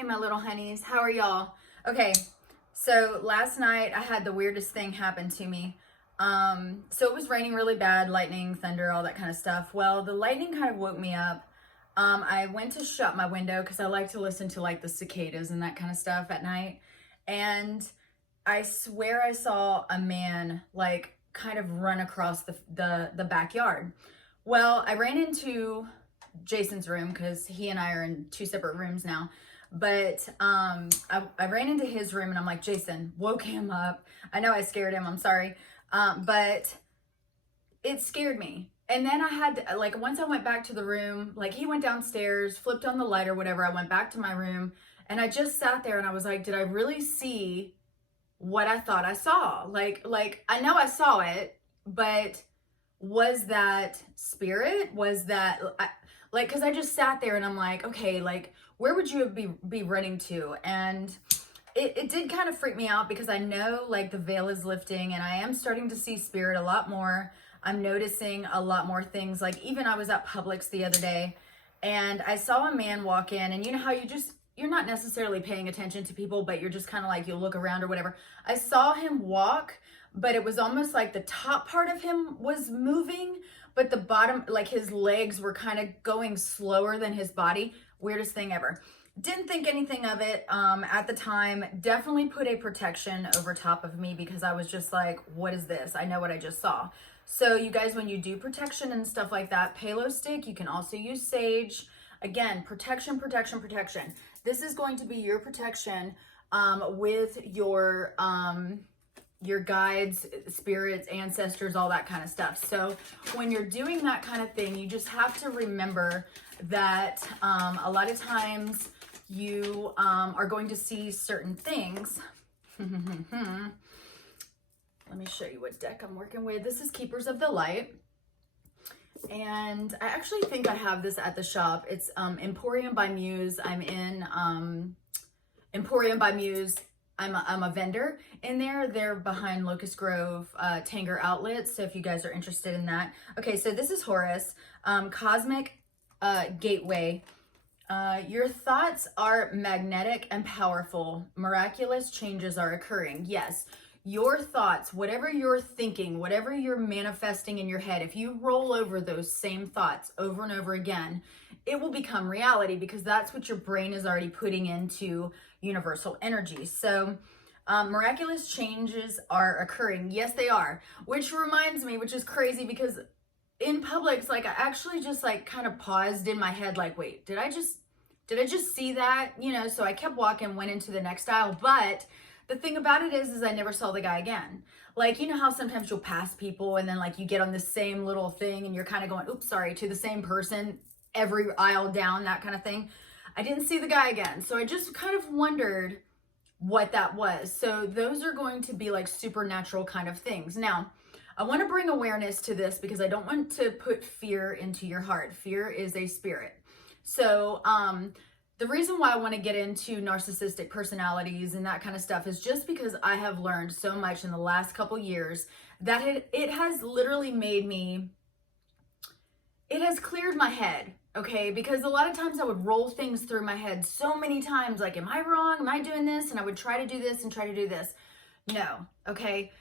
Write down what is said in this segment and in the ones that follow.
Hey, my little honeys, how are y'all? Okay, so last night I had the weirdest thing happen to me. So it was raining really bad, lightning, thunder, all that kind of stuff. Well, the lightning kind of woke me up. I went to shut my window because I like to listen to like the cicadas and that kind of stuff at night. And I swear I saw a man like kind of run across the backyard. Well, I ran into Jason's room because he and I are in two separate rooms now. But I ran into his room and I'm like, Jason, woke him up. I know I scared him. I'm sorry. But it scared me. And then I had to, like, once I went back to the room, like he went downstairs, flipped on the light or whatever. I went back to my room and I just sat there and I was like, did I really see what I thought I saw? Like I know I saw it, but was that spirit? Was that like, cause I just sat there and I'm like, okay, like, where would you be running to? And it did kind of freak me out because I know like the veil is lifting and I am starting to see spirit a lot more. I'm noticing a lot more things. Like even I was at Publix the other day and I saw a man walk in, and you know how you're not necessarily paying attention to people, but you're just kind of like, you'll look around or whatever. I saw him walk, but it was almost like the top part of him was moving, but the bottom, like his legs were kind of going slower than his body. Weirdest thing ever. Didn't think anything of it at the time. Definitely put a protection over top of me because I was just like, what is this? I know what I just saw. So you guys, when you do protection and stuff like that, Palo stick, you can also use sage. Again, protection, protection, protection. This is going to be your protection with your guides, spirits, ancestors, all that kind of stuff. So when you're doing that kind of thing, you just have to remember that a lot of times you are going to see certain things. Let me show you what deck I'm working with. This is Keepers of the Light. And I actually think I have this at the shop. It's Emporium by Muse. I'm in Emporium by Muse. I'm a vendor in there. They're behind Locust Grove Tanger Outlets. So if you guys are interested in that. Okay, so this is Horus. Cosmic Gateway. Your thoughts are magnetic and powerful. Miraculous changes are occurring. Yes, your thoughts, whatever you're thinking, whatever you're manifesting in your head, if you roll over those same thoughts over and over again, it will become reality because that's what your brain is already putting into universal energy. So miraculous changes are occurring. Yes, they are. Which reminds me, which is crazy because in Publix, like I actually just like kind of paused in my head, like, wait, did I just see that? You know, so I kept walking, went into the next aisle. But the thing about it is I never saw the guy again. Like, you know how sometimes you'll pass people and then like you get on the same little thing and you're kind of going, oops, sorry, to the same person every aisle down, that kind of thing. I didn't see the guy again. So I just kind of wondered what that was. So those are going to be like supernatural kind of things. Now, I want to bring awareness to this because I don't want to put fear into your heart. Fear is a spirit. So, the reason why I want to get into narcissistic personalities and that kind of stuff is just because I have learned so much in the last couple years that it has literally made me, it has cleared my head, okay? Because a lot of times I would roll things through my head so many times, like, am I wrong? Am I doing this? And I would try to do this and try to do this. No, okay?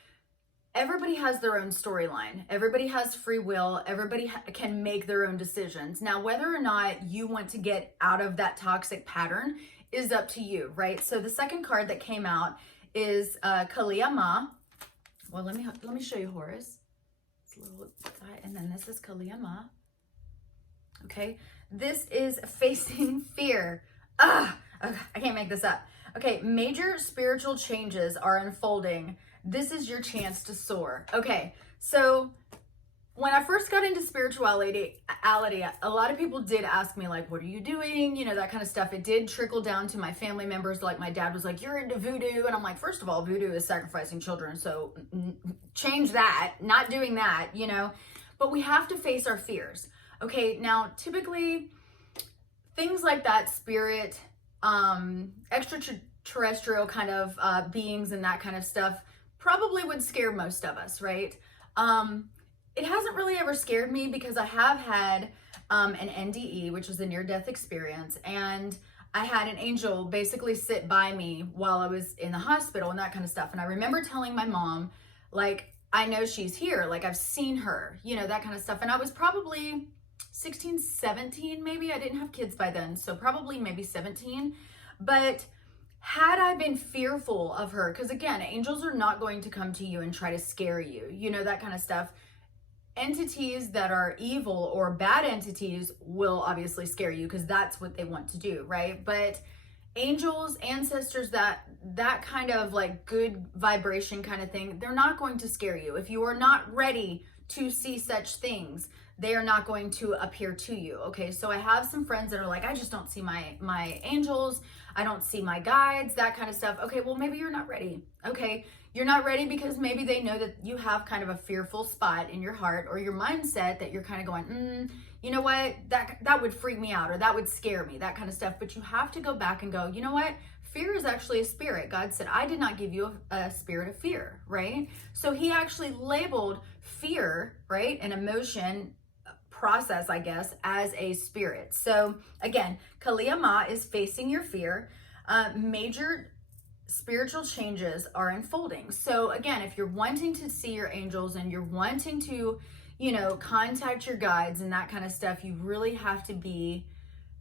Everybody has their own storyline. Everybody has free will. Everybody can make their own decisions. Now, whether or not you want to get out of that toxic pattern is up to you, right? So the second card that came out is Kaliyama. Well, let me show you Horus. It's a little, and then this is Kaliyama. Okay, this is Facing Fear. Okay, I can't make this up. Okay, major spiritual changes are unfolding. This is your chance to soar. Okay, so when I first got into spirituality, a lot of people did ask me, like, what are you doing? You know, that kind of stuff. It did trickle down to my family members. Like, my dad was like, you're into voodoo. And I'm like, first of all, voodoo is sacrificing children. So change that, not doing that, you know. But we have to face our fears. Okay, now, typically, things like that, spirit, extraterrestrial kind of beings and that kind of stuff, probably would scare most of us, right? It hasn't really ever scared me because I have had an NDE, which is a near-death experience, and I had an angel basically sit by me while I was in the hospital and that kind of stuff. And I remember telling my mom, like, I know she's here, like I've seen her, you know, that kind of stuff. And I was probably 16, 17, maybe. I didn't have kids by then, so probably maybe 17. But had I been fearful of her, because again, angels are not going to come to you and try to scare you, you know, that kind of stuff. Entities that are evil or bad entities will obviously scare you because that's what they want to do, right? But angels, ancestors, that kind of like good vibration kind of thing, they're not going to scare you. If you are not ready to see such things, they are not going to appear to you. Okay, so I have some friends that are like, I just don't see my angels, I don't see my guides, that kind of stuff. Okay, well, maybe you're not ready. Okay, you're not ready because maybe they know that you have kind of a fearful spot in your heart or your mindset that you're kind of going, you know what, that would freak me out or that would scare me, that kind of stuff. But you have to go back and go, you know what, fear is actually a spirit. God said, I did not give you a spirit of fear, right? So he actually labeled fear, right, an emotion process, I guess, as a spirit. So again, Kaliyama is facing your fear. Major spiritual changes are unfolding. So again, if you're wanting to see your angels and you're wanting to, you know, contact your guides and that kind of stuff, you really have to be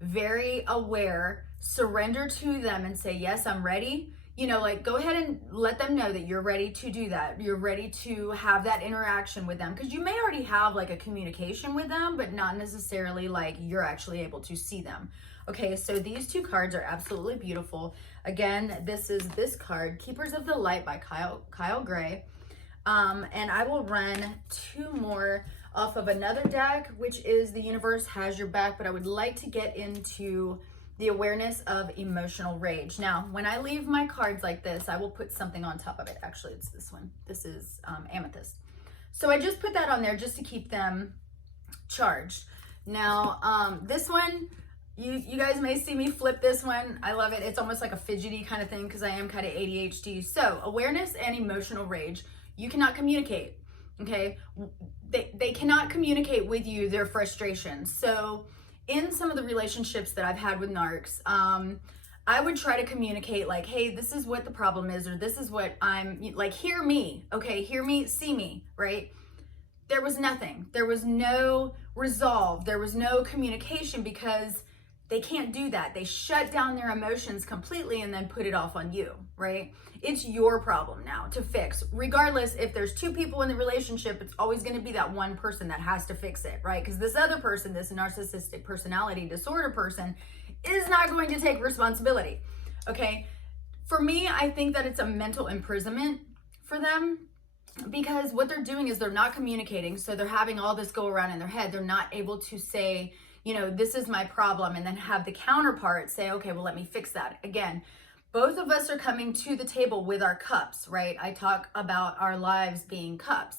very aware, surrender to them and say, yes, I'm ready. You know, like go ahead and let them know that you're ready to do that. You're ready to have that interaction with them because you may already have like a communication with them, but not necessarily like you're actually able to see them. Okay, so these two cards are absolutely beautiful. Again, this is this card, Keepers of the Light by Kyle Gray. And I will run two more off of another deck, which is The Universe Has Your Back, but I would like to get into the awareness of emotional rage. Now, when I leave my cards like this, I will put something on top of it. Actually, it's this one. This is Amethyst. So I just put that on there just to keep them charged. Now, this one, you guys may see me flip this one. I love it. It's almost like a fidgety kind of thing because I am kind of ADHD. So awareness and emotional rage. You cannot communicate, okay? They cannot communicate with you their frustrations. So in some of the relationships that I've had with narcs, I would try to communicate like, hey, this is what the problem is, or this is what I'm, like, hear me, okay? Hear me, see me, right? There was nothing. There was no resolve. There was no communication because they can't do that. They shut down their emotions completely and then put it off on you, right? It's your problem now to fix. Regardless, if there's two people in the relationship, it's always going to be that one person that has to fix it, right? Because this other person, this narcissistic personality disorder person, is not going to take responsibility, okay? For me, I think that it's a mental imprisonment for them because what they're doing is they're not communicating. So they're having all this go around in their head. They're not able to say, you know, this is my problem, and then have the counterpart say, okay, well, let me fix that. Again, both of us are coming to the table with our cups, right? I talk about our lives being cups.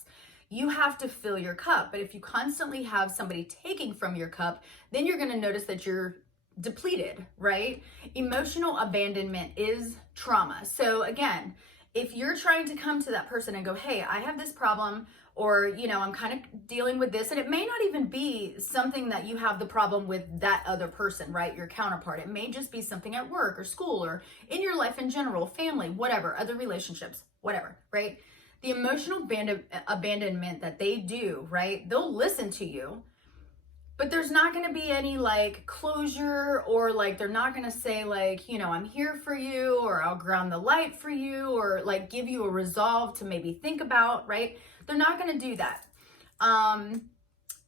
You have to fill your cup, but if you constantly have somebody taking from your cup, then you're going to notice that you're depleted, right? Emotional abandonment is trauma. So again, if you're trying to come to that person and go, hey, I have this problem, or, you know, I'm kind of dealing with this, and it may not even be something that you have the problem with that other person, right? Your counterpart. It may just be something at work or school or in your life in general, family, whatever, other relationships, whatever, right? The emotional abandonment that they do, right? They'll listen to you, but there's not going to be any like closure, or like they're not going to say like, you know, I'm here for you, or I'll ground the light for you, or like give you a resolve to maybe think about, right? They're not going to do that.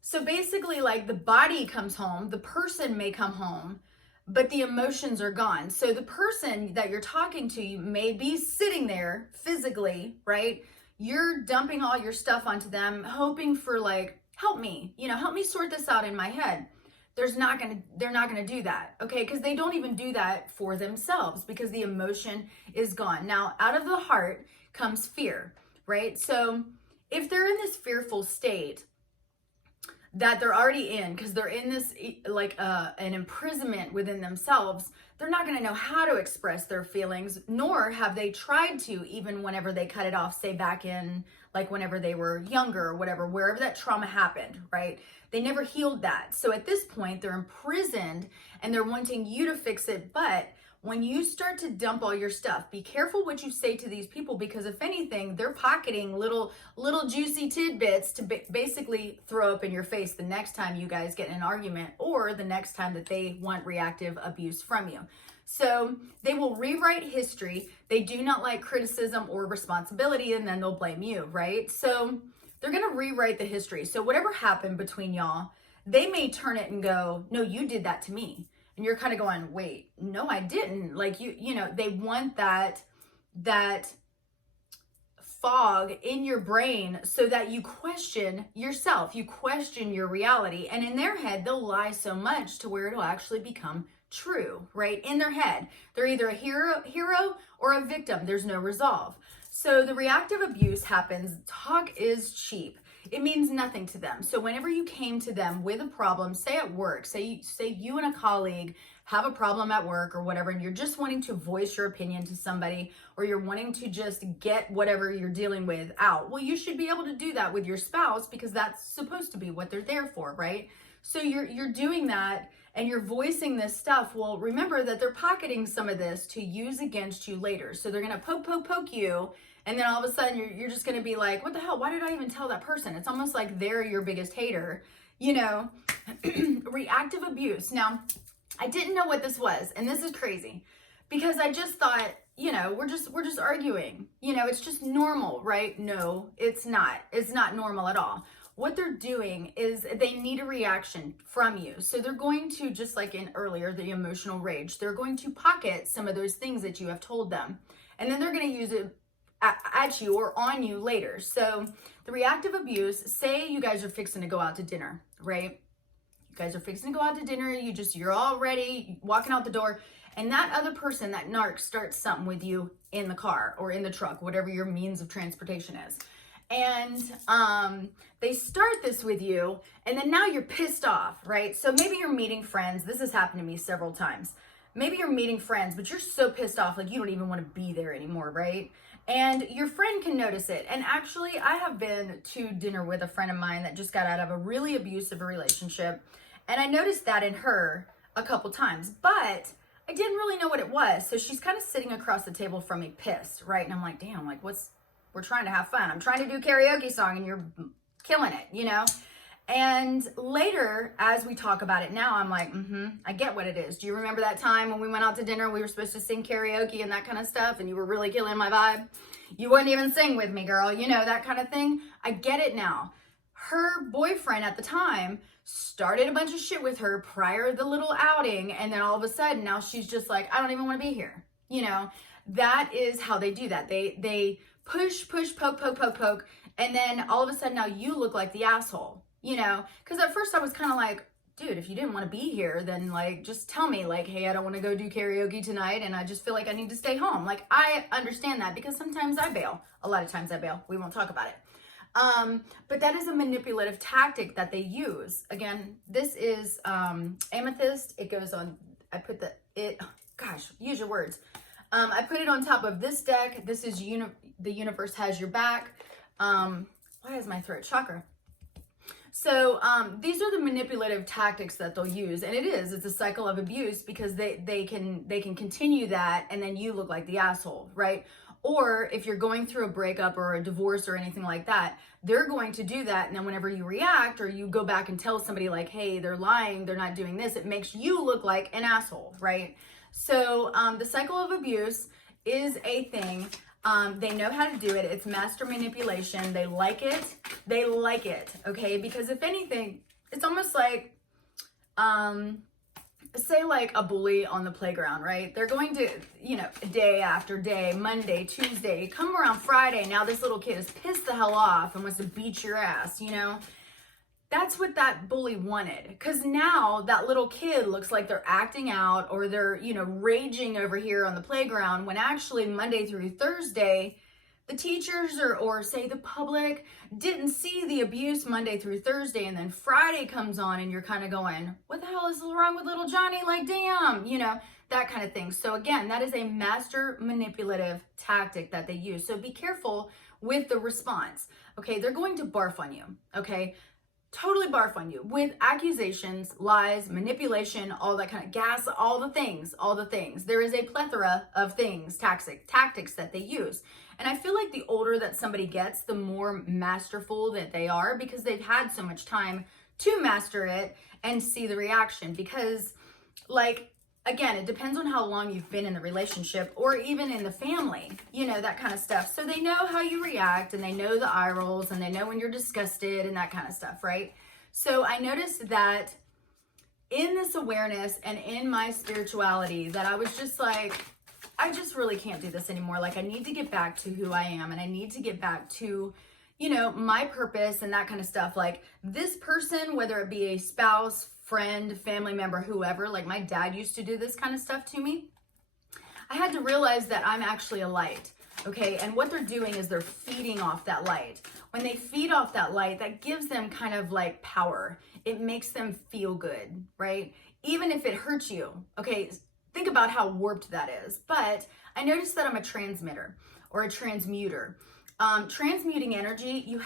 So basically, like, the body comes home, the person may come home, but the emotions are gone. So the person that you're talking to, you may be sitting there physically, right? You're dumping all your stuff onto them, hoping for like, help me, you know, help me sort this out in my head. They're not going to do that, okay? Because they don't even do that for themselves because the emotion is gone. Now, out of the heart comes fear, right? So if they're in this fearful state that they're already in, because they're in this like an imprisonment within themselves, they're not going to know how to express their feelings, nor have they tried to, even whenever they cut it off, say back in like whenever they were younger or whatever, wherever that trauma happened, right? They never healed that. So at this point, they're imprisoned and they're wanting you to fix it. But when you start to dump all your stuff, be careful what you say to these people, because if anything, they're pocketing little juicy tidbits to basically throw up in your face the next time you guys get in an argument, or the next time that they want reactive abuse from you. So they will rewrite history. They do not like criticism or responsibility, and then they'll blame you, right? So they're going to rewrite the history. So whatever happened between y'all, they may turn it and go, no, you did that to me. And you're kind of going, wait, no, I didn't. Like, you know, they want that fog in your brain so that you question yourself, you question your reality. And in their head, they'll lie so much to where it'll actually become true, right? In their head, they're either a hero or a victim. There's no resolve. So the reactive abuse happens. Talk is cheap. It means nothing to them. So whenever you came to them with a problem, say at work, say you and a colleague have a problem at work or whatever, and you're just wanting to voice your opinion to somebody, or you're wanting to just get whatever you're dealing with out. Well, you should be able to do that with your spouse, because that's supposed to be what they're there for, right? So you're doing that and you're voicing this stuff. Well, remember that they're pocketing some of this to use against you later. So they're going to poke you. And then all of a sudden you're just going to be like, what the hell? Why did I even tell that person? It's almost like they're your biggest hater, you know. Reactive abuse. Now, I didn't know what this was. And this is crazy, because I just thought, you know, we're just arguing, you know, it's just normal, right? No, it's not. It's not normal at all. What they're doing is they need a reaction from you. So they're going to, just like in earlier, the emotional rage, they're going to pocket some of those things that you have told them. And then they're going to use it at you or on you later. So the reactive abuse, say you guys are fixing to go out to dinner, right? You guys are fixing to go out to dinner. You're all ready, walking out the door. And that other person, that narc, starts something with you in the car or in the truck, whatever your means of transportation is. And they start this with you, and then now you're pissed off, right? So maybe you're meeting friends. This has happened to me several times. Maybe you're meeting friends, but you're so pissed off, like you don't even want to be there anymore, right? And your friend can notice it. And actually, I have been to dinner with a friend of mine that just got out of a really abusive relationship. And I noticed that in her a couple times, but I didn't really know what it was. So she's kind of sitting across the table from me, pissed, right? And I'm like, damn, like we're trying to have fun. I'm trying to do a karaoke song and you're killing it, you know? And later, as we talk about it now, I'm like, I get what it is. Do you remember that time when we went out to dinner, we were supposed to sing karaoke and that kind of stuff, and you were really killing my vibe? You wouldn't even sing with me, girl, you know, that kind of thing. I get it now. Her boyfriend at the time started a bunch of shit with her prior to the little outing, and then all of a sudden, now she's just like, I don't even want to be here. You know, that is how they do that. They push, poke, and then all of a sudden now you look like the asshole. You know, because at first I was kind of like, dude, if you didn't want to be here, then like, just tell me like, hey, I don't want to go do karaoke tonight and I just feel like I need to stay home. Like, I understand that, because sometimes I bail. A lot of times I bail. We won't talk about it. But that is a manipulative tactic that they use. Again, this is amethyst. It goes on, use your words. I put it on top of this deck. This is The Universe Has Your Back. Why is my throat chakra? So these are the manipulative tactics that they'll use, and it's a cycle of abuse, because they can continue that, and then you look like the asshole, right? Or if you're going through a breakup or a divorce or anything like that, they're going to do that, and then whenever you react or you go back and tell somebody like, hey, they're lying, they're not doing this, it makes you look like an asshole, right? So the cycle of abuse is a thing. They know how to do it. It's master manipulation. They like it. Okay. Because if anything, it's almost like, say like a bully on the playground, right? They're going to, you know, day after day, Monday, Tuesday, come around Friday. Now this little kid is pissed the hell off and wants to beat your ass, you know? That's what that bully wanted, because now that little kid looks like they're acting out or they're, you know, raging over here on the playground, when actually Monday through Thursday, the teachers or say the public didn't see the abuse Monday through Thursday, and then Friday comes on and you're kind of going, what the hell is wrong with little Johnny? Like, damn, you know, that kind of thing. So again, that is a master manipulative tactic that they use. So be careful with the response. Okay, they're going to barf on you. Okay, totally barf on you with accusations, lies, manipulation, all that kind of gas, all the things. There is a plethora of things, tactics that they use. And I feel like the older that somebody gets, the more masterful that they are, because they've had so much time to master it and see the reaction. Because, like, again, it depends on how long you've been in the relationship or even in the family, you know, that kind of stuff. So they know how you react, and they know the eye rolls, and they know when you're disgusted and that kind of stuff, right? So I noticed that in this awareness and in my spirituality, that I was just like, I just really can't do this anymore. Like, I need to get back to who I am, and I need to get back to, you know, my purpose and that kind of stuff. Like, this person, whether it be a spouse, friend, family member, whoever, like my dad used to do this kind of stuff to me. I had to realize that I'm actually a light, okay? And what they're doing is they're feeding off that light. When they feed off that light, that gives them kind of like power. It makes them feel good, right? Even if it hurts you, okay? Think about how warped that is. But I noticed that I'm a transmitter or a transmuter. Transmuting energy,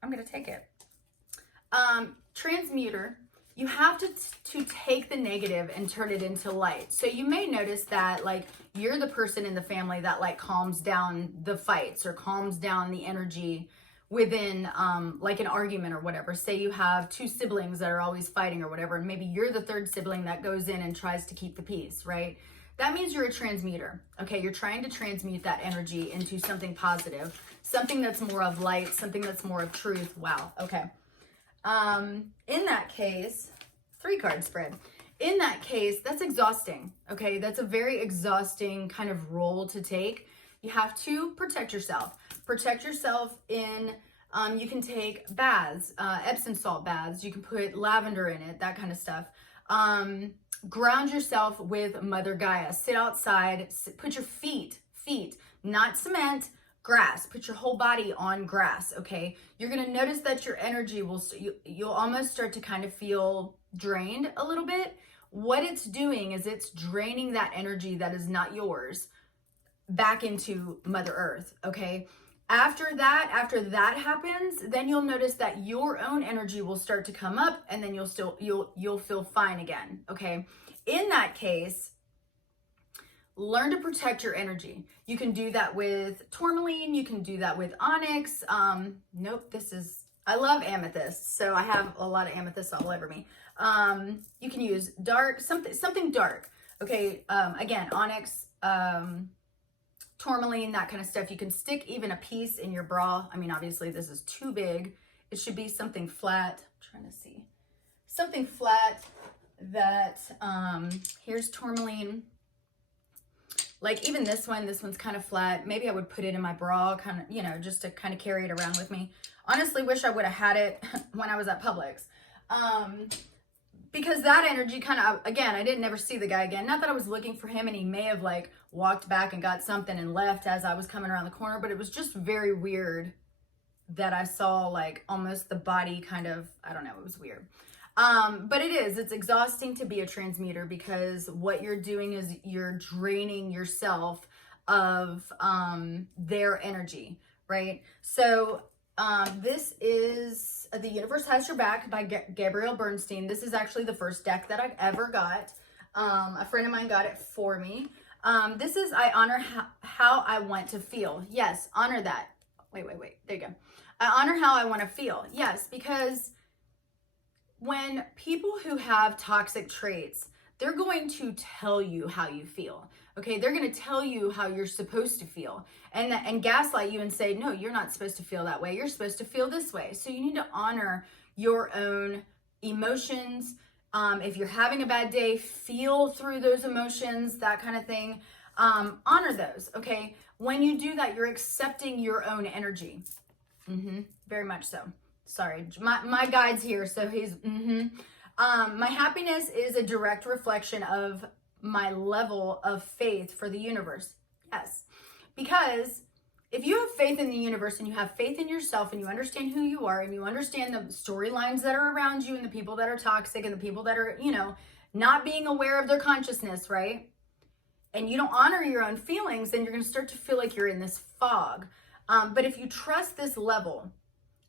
I'm gonna take it. Transmuter, you have to take the negative and turn it into light. So you may notice that, like, you're the person in the family that like calms down the fights or calms down the energy within like an argument or whatever. Say you have two siblings that are always fighting or whatever, and maybe you're the third sibling that goes in and tries to keep the peace, right? That means you're a transmuter, okay? You're trying to transmute that energy into something positive, something that's more of light, something that's more of truth. Wow, okay. In that case, 3-card spread. In that case, that's exhausting, okay? That's a very exhausting kind of role to take. You have to protect yourself. Protect yourself in, you can take baths, Epsom salt baths. You can put lavender in it, that kind of stuff. Ground yourself with Mother Gaia. Sit outside, put your feet, not cement, grass. Put your whole body on grass, okay? You're gonna notice that your energy you'll almost start to kind of feel drained a little bit. What it's doing is it's draining that energy that is not yours back into Mother Earth, okay? After that happens, then you'll notice that your own energy will start to come up, and then you'll feel fine again, okay? In that case, learn to protect your energy. You can do that with tourmaline. You can do that with onyx. I love amethyst, so I have a lot of amethyst all over me. You can use dark, something dark. Okay, again, onyx, tourmaline, that kind of stuff. You can stick even a piece in your bra. I mean, obviously this is too big. It should be something flat. I'm trying to see. Something flat that, here's tourmaline. Like even this one's kind of flat. Maybe I would put it in my bra, kind of, you know, just to kind of carry it around with me. Honestly, wish I would have had it when I was at Publix. Because that energy kind of, again, I didn't never see the guy again. Not that I was looking for him and he may have like walked back and got something and left as I was coming around the corner, but it was just very weird that I saw like almost the body kind of, I don't know, it was weird. But it's exhausting to be a transmuter, because what you're doing is you're draining yourself of their energy, right? So this is The Universe Has Your Back by Gabrielle Burnstein. This is actually the first deck that I've ever got. A friend of mine got it for me. This is I honor how I want to feel. Yes, honor that. Wait. There you go. I honor how I want to feel. Yes, because when people who have toxic traits, they're going to tell you how you feel. Okay, they're going to tell you how you're supposed to feel and gaslight you and say, no, you're not supposed to feel that way. You're supposed to feel this way. So you need to honor your own emotions. If you're having a bad day, feel through those emotions, that kind of thing. Honor those, okay? When you do that, you're accepting your own energy. Very much so. Sorry, my guide's here, so he's, my happiness is a direct reflection of my level of faith for the universe. Yes, because if you have faith in the universe and you have faith in yourself and you understand who you are and you understand the storylines that are around you and the people that are toxic and the people that are, you know, not being aware of their consciousness, right? And you don't honor your own feelings, then you're going to start to feel like you're in this fog. But if you trust this level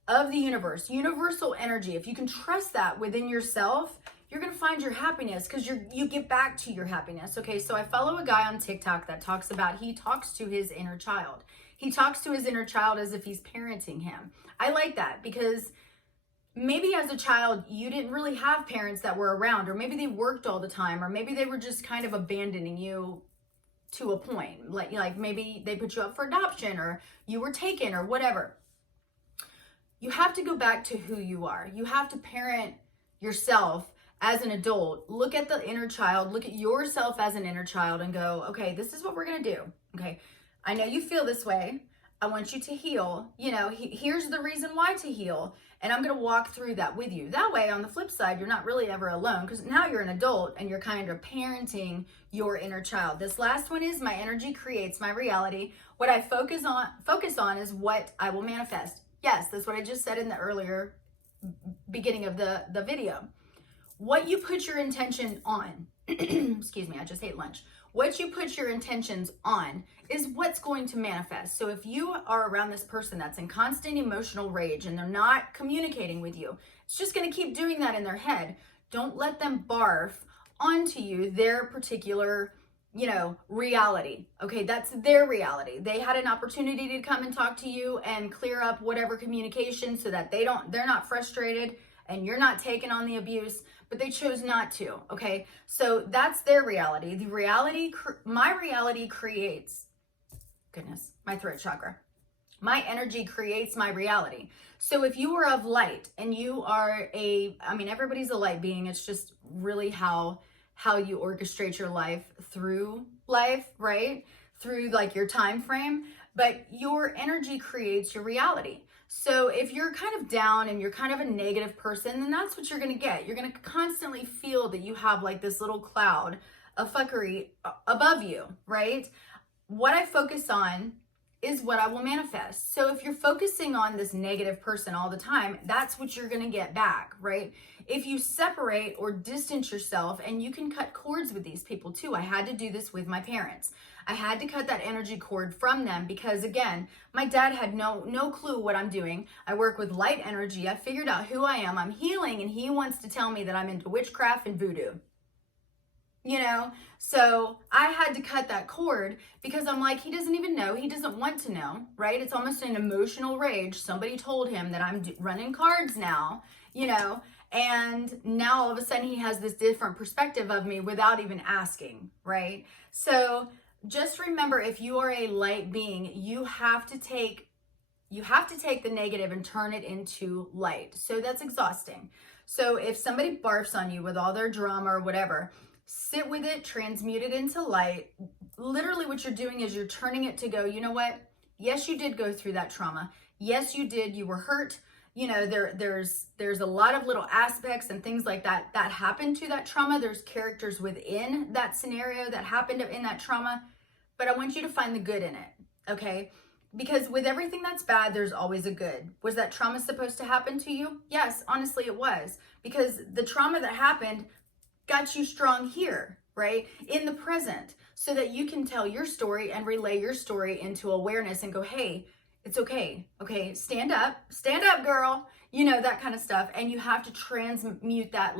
of the universe, universal energy, if you can trust that within yourself, you're going to find your happiness, because you get back to your happiness. Okay, so I follow a guy on TikTok that talks about, he talks to his inner child. He talks to his inner child as if he's parenting him. I like that, because maybe as a child, you didn't really have parents that were around, or maybe they worked all the time, or maybe they were just kind of abandoning you to a point. Like maybe they put you up for adoption, or you were taken, or whatever. You have to go back to who you are. You have to parent yourself as an adult. Look at the inner child, look at yourself as an inner child and go, okay, this is what we're going to do. Okay, I know you feel this way. I want you to heal. You know, here's the reason why to heal. And I'm going to walk through that with you. That way, on the flip side, you're not really ever alone, because now you're an adult and you're kind of parenting your inner child. This last one is, my energy creates my reality. What I focus on is what I will manifest. Yes, that's what I just said in the earlier beginning of the video. What you put your intention on, excuse me, I just ate lunch. What you put your intentions on is what's going to manifest. So if you are around this person that's in constant emotional rage and they're not communicating with you, it's just going to keep doing that in their head. Don't let them barf onto you their particular, reality. Okay, that's their reality. They had an opportunity to come and talk to you and clear up whatever communication so that they're not frustrated and you're not taking on the abuse, but they chose not to. Okay, so that's their reality. My reality creates, goodness, my throat chakra. My energy creates my reality. So if you are of light and you are everybody's a light being. It's just really how you orchestrate your life through life, right? Through like your time frame, but your energy creates your reality. So if you're kind of down and you're kind of a negative person, then that's what you're going to get. You're going to constantly feel that you have like this little cloud of fuckery above you, right? What I focus on is what I will manifest. So if you're focusing on this negative person all the time, that's what you're going to get back, right? If you separate or distance yourself, and you can cut cords with these people too. I had to do this with my parents. I had to cut that energy cord from them because, again, my dad had no clue what I'm doing. I work with light energy. I figured out who I am. I'm healing, and he wants to tell me that I'm into witchcraft and voodoo. So I had to cut that cord because I'm like, he doesn't even know. He doesn't want to know, right? It's almost an emotional rage. Somebody told him that I'm running cards now, and now all of a sudden he has this different perspective of me without even asking, right? So just remember, if you are a light being, you have to take the negative and turn it into light. So that's exhausting. So if somebody barfs on you with all their drama or whatever, sit with it, transmute it into light. Literally what you're doing is you're turning it to go, you know what? Yes, you did go through that trauma. Yes, you did. You were hurt. There's a lot of little aspects and things like that happened to that trauma. There's characters within that scenario that happened in that trauma, but I want you to find the good in it, okay? Because with everything that's bad, there's always a good. Was that trauma supposed to happen to you? Yes, honestly, it was. Because the trauma that happened got you strong here, right? In the present, so that you can tell your story and relay your story into awareness and go, hey, it's okay. Okay, stand up, girl. That kind of stuff. And you have to transmute that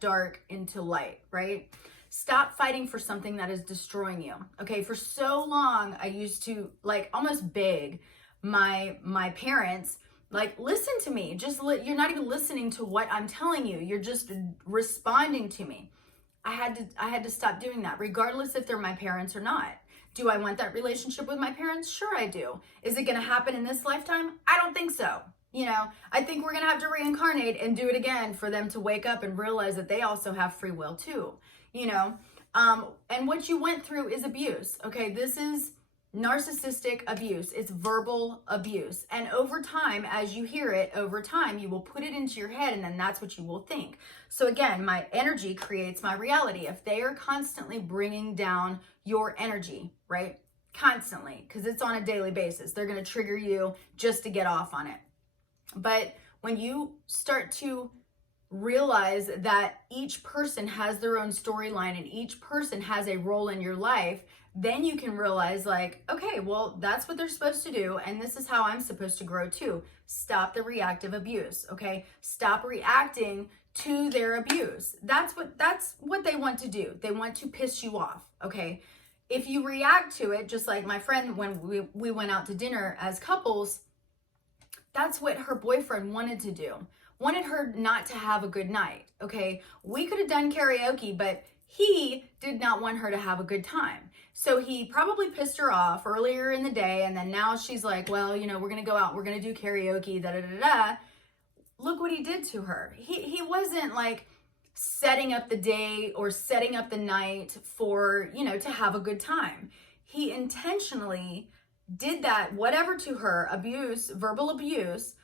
dark into light, right? Stop fighting for something that is destroying you. Okay, for so long, I used to almost beg my parents, listen to me. You're not even listening to what I'm telling you. You're just responding to me. I had to stop doing that, regardless if they're my parents or not. Do I want that relationship with my parents? Sure I do. Is it going to happen in this lifetime? I don't think so. I think we're going to have to reincarnate and do it again for them to wake up and realize that they also have free will too. And what you went through is abuse. Okay, this is narcissistic abuse. It's verbal abuse. And over time, as you hear it, over time, you will put it into your head, and then that's what you will think. So again, my energy creates my reality. If they are constantly bringing down your energy, right? Constantly, because it's on a daily basis. They're going to trigger you just to get off on it. But when you start to realize that each person has their own storyline and each person has a role in your life, then you can realize like, okay, well, that's what they're supposed to do. And this is how I'm supposed to grow too. Stop the reactive abuse. Okay. Stop reacting to their abuse. That's what they want to do. They want to piss you off. Okay. If you react to it, just like my friend, when we went out to dinner as couples, that's what her boyfriend wanted to do. Wanted her not to have a good night. Okay. We could have done karaoke, but he did not want her to have a good time. So he probably pissed her off earlier in the day. And then now she's like, well, you know, we're going to go out. We're going to do karaoke, da, da, da, da. Look what he did to her. He wasn't like setting up the day or setting up the night for, you know, to have a good time. He intentionally did that, whatever, to her, abuse, verbal abuse,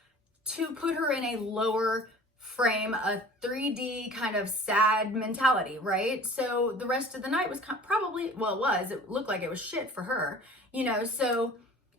to put her in a lower frame, a 3D kind of sad mentality, right? So the rest of the night was probably, well, it looked like it was shit for her, you know. So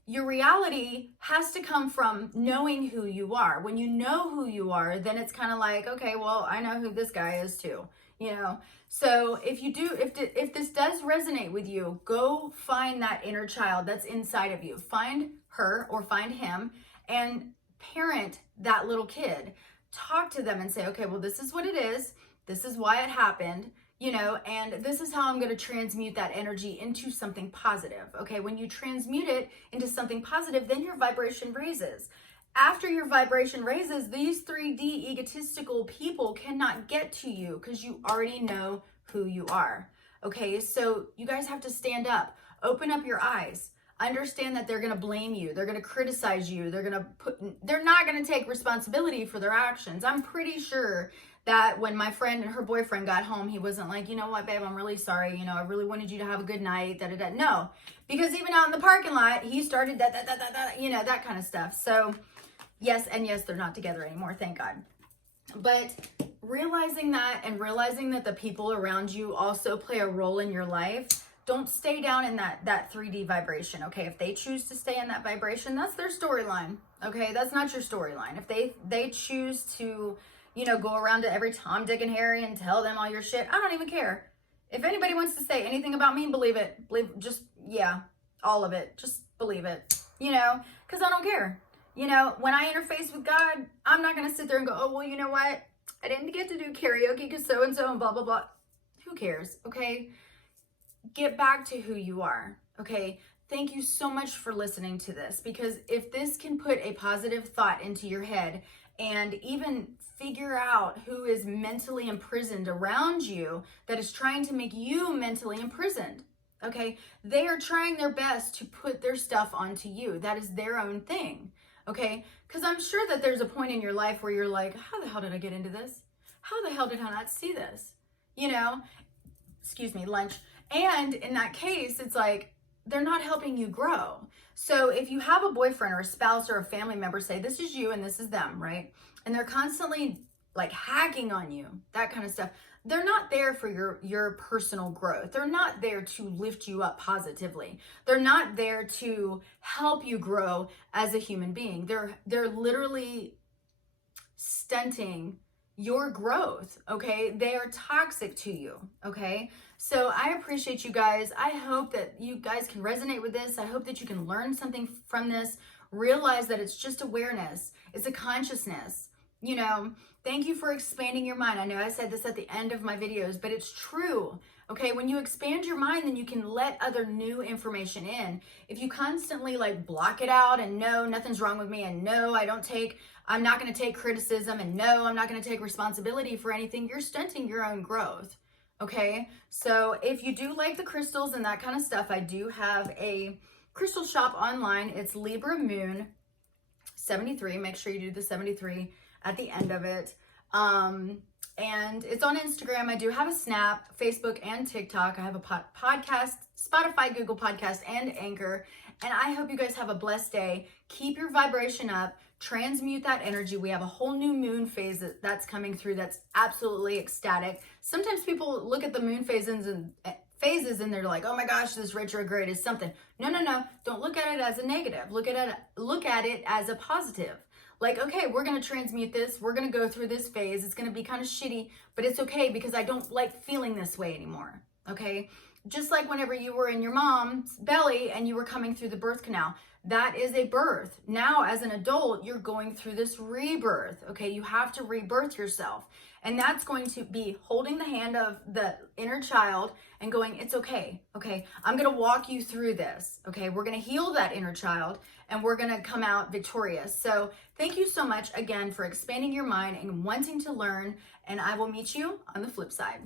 your reality has to come from knowing who you are. When you know who you are, then it's kind of like, okay, well, I know who this guy is too, you know. So if this does resonate with you, go find that inner child that's inside of you. Find her or find him and parent that little kid. Talk to them and say, okay, well, this is what it is. This is why it happened, you know, and this is how I'm going to transmute that energy into something positive. Okay. When you transmute it into something positive, then your vibration raises. After your vibration raises, these 3D egotistical people cannot get to you because you already know who you are. Okay. So you guys have to stand up, open up your eyes. Understand that they're going to blame you. They're going to criticize you. They're not going to take responsibility for their actions. I'm pretty sure that when my friend and her boyfriend got home, he wasn't like, you know what, babe, I'm really sorry. You know, I really wanted you to have a good night. Da, da, da. No, because even out in the parking lot, he started that, you know, that kind of stuff. So yes, and yes, they're not together anymore. Thank God. But realizing that and realizing that the people around you also play a role in your life. Don't stay down in that 3D vibration, okay? If they choose to stay in that vibration, that's their storyline, okay? That's not your storyline. If they choose to, you know, go around to every Tom, Dick, and Harry and tell them all your shit, I don't even care. If anybody wants to say anything about me, believe it. Yeah, all of it. Just believe it, you know? Because I don't care. You know, when I interface with God, I'm not going to sit there and go, oh, well, you know what? I didn't get to do karaoke because so-and-so and blah, blah, blah. Who cares, okay? Get back to who you are, okay? Thank you so much for listening to this, because if this can put a positive thought into your head and even figure out who is mentally imprisoned around you that is trying to make you mentally imprisoned, okay? They are trying their best to put their stuff onto you. That is their own thing, okay? Because I'm sure that there's a point in your life where you're like, how the hell did I get into this? How the hell did I not see this? You know, excuse me, lunch. And in that case, it's like, they're not helping you grow. So if you have a boyfriend or a spouse or a family member, say this is you and this is them, right? And they're constantly like hacking on you, that kind of stuff. They're not there for your personal growth. They're not there to lift you up positively. They're not there to help you grow as a human being. They're literally stunting your growth, okay? They are toxic to you, okay? So I appreciate you guys. I hope that you guys can resonate with this. I hope that you can learn something from this. Realize that it's just awareness. It's a consciousness, you know? Thank you for expanding your mind. I know I said this at the end of my videos, but it's true, okay? When you expand your mind, then you can let other new information in. If you constantly like block it out and no, nothing's wrong with me, and no, I'm not going to take criticism, and no, I'm not going to take responsibility for anything, you're stunting your own growth. Okay, so if you do like the crystals and that kind of stuff, I do have a crystal shop online. It's Libra Moon 73. Make sure you do the 73 at the end of it. And it's on Instagram. I do have a Snap, Facebook, and TikTok. I have a podcast, Spotify, Google Podcast, and Anchor. And I hope you guys have a blessed day. Keep your vibration up. Transmute that energy. We have a whole new moon phase that's coming through that's absolutely ecstatic. Sometimes people look at the moon phases and they're like, oh my gosh, this retrograde is something. No. Don't look at it as a negative. Look at it as a positive. Like, okay, we're going to transmute this. We're going to go through this phase. It's going to be kind of shitty, but it's okay because I don't like feeling this way anymore. Okay. Just like whenever you were in your mom's belly and you were coming through the birth canal, that is a birth. Now, as an adult, you're going through this rebirth. Okay. You have to rebirth yourself. And that's going to be holding the hand of the inner child and going, it's okay. Okay. I'm going to walk you through this. Okay. We're going to heal that inner child and we're going to come out victorious. So thank you so much again for expanding your mind and wanting to learn. And I will meet you on the flip side.